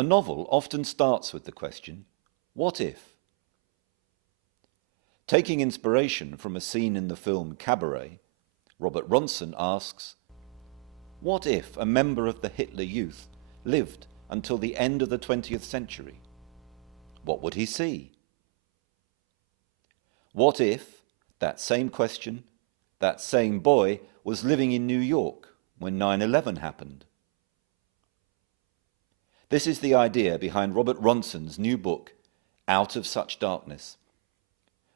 A novel often starts with the question, what if? Taking inspiration from a scene in the film Cabaret, Robert Ronson asks, what if a member of the Hitler Youth lived until the end of the 20th century? What would he see? What if that same question, that same boy was living in New York when 9/11 happened? This is the idea behind Robert Ronson's new book, Out of Such Darkness,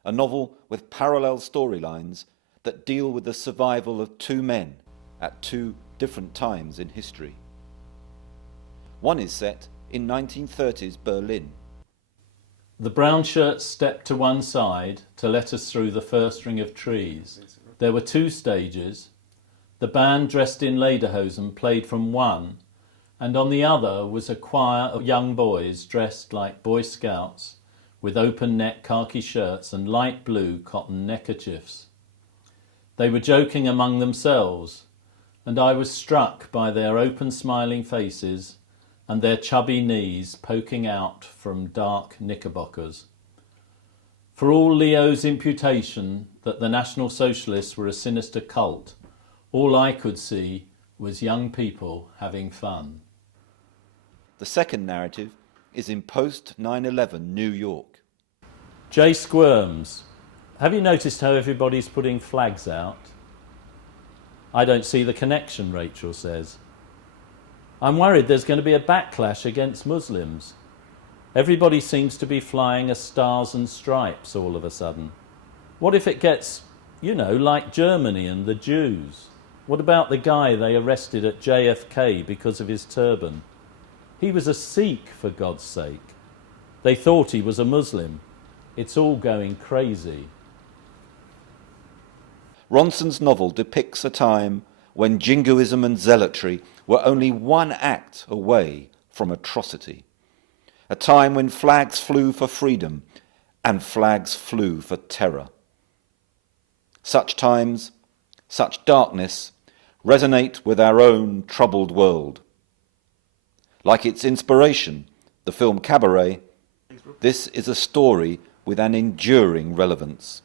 a novel with parallel storylines that deal with the survival of two men at two different times in history. One is set in 1930s Berlin. The brown shirts stepped to one side to let us through the first ring of trees. There were two stages. The band dressed in lederhosen played from one, and on the other was a choir of young boys dressed like Boy Scouts with open-neck khaki shirts and light blue cotton neckerchiefs. They were joking among themselves, and I was struck by their open smiling faces and their chubby knees poking out from dark knickerbockers. For all Leo's imputation that the National Socialists were a sinister cult, all I could see was young people having fun. The second narrative is in post-9/11 New York. Jay squirms. Have you noticed how everybody's putting flags out? I don't see the connection, Rachel says. I'm worried there's going to be a backlash against Muslims. Everybody seems to be flying as stars and stripes all of a sudden. What if it gets, like Germany and the Jews? What about the guy they arrested at JFK because of his turban? He was a Sikh, for God's sake. They thought he was a Muslim. It's all going crazy. Ronson's novel depicts a time when jingoism and zealotry were only one act away from atrocity. A time when flags flew for freedom and flags flew for terror. Such times, such darkness, resonate with our own troubled world. Like its inspiration, the film Cabaret, this is a story with an enduring relevance.